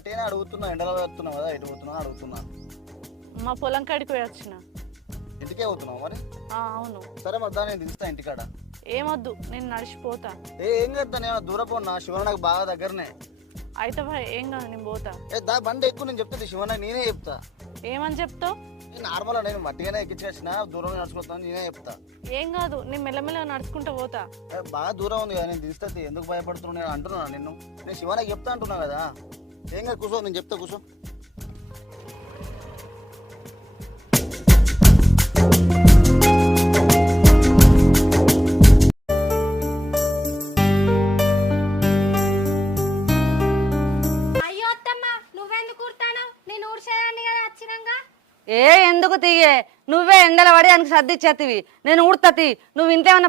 అట్టేనే అడుగుతున్నా, ఎండలో వస్తున్నావు కదా, ఎటు పోతున్నావు అడుగుతున్నా. మా పొలం కాడికి పోయి వచ్చిన. ఇంటికే పోతున్నావు మరి? అవును. సరే మరి నేను దిగుతా ఇంటికాడ. ఏమొద్దు, నేను నడిచిపోతా. ఏం చేస్తా, నేను దూరం ఉన్నా, శివన్న నాకు బాగా దగ్గరనే. అయితే ఏం కాదు, నేను పోతా. దా బండి ఎక్కువ, నేను చెప్తా శివన్న, నేనే చెప్తా. ఏమని చెప్తావు? నార్మల్ నేను మట్టిగానే ఎక్కించేసిన, దూరం నడుచుకుంటాను, నేనే చెప్తా. ఏం కాదు, నేను మెల్లమెల్లగా నడుచుకుంటూ పోతా. బాగా దూరం ఉంది కదా, నేను దిస్తుంది, ఎందుకు భయపడుతున్నావు నేను అంటున్నా. నేను శివన్నకి చెప్తా అంటున్నా కదా. ఏం కాదు, కూర్చో, నేను చెప్తా, కూర్చో. ఏ ఎందుకు తీయే, నువ్వే ఎండల పడి దానికి సర్దిచ్చేతివి, నేను ఊడుతుంది. నువ్వు ఇంతేమన్నా